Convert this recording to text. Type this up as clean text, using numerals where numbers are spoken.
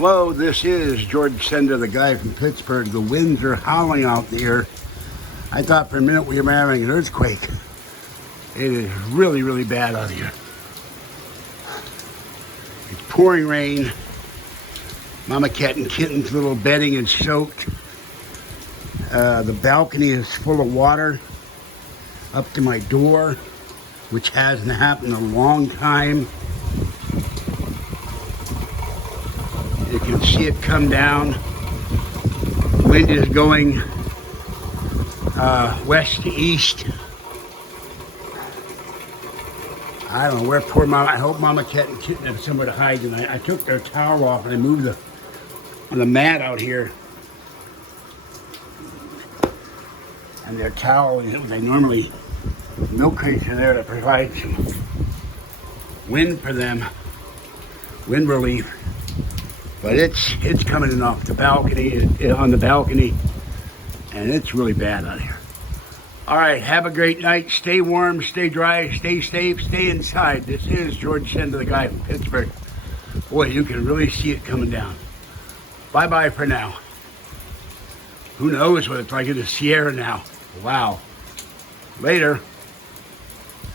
Hello, this is George Sender, the guy from Pittsburgh. The winds are howling out there. I thought for a minute we were having an earthquake. It is really, really bad out here. It's pouring rain. Mama cat and kitten's little bedding is soaked. The balcony is full of water up to my door, which hasn't happened in a long time. You can see it come down. Wind is going west to east. I don't know where poor Mama. I hope Mama Cat and Kitten have somewhere to hide tonight. I took their towel off and I moved the mat out here. And their towel, they normally, milk crates are there to provide some wind for them, wind relief. But it's coming in off the balcony, on the balcony, and it's really bad out here. All right, have a great night. Stay warm, stay dry, stay safe, stay inside. This is George Sender, the guy from Pittsburgh. Boy, you can really see it coming down. Bye-bye for now. Who knows what it's like in the Sierra now. Wow. Later.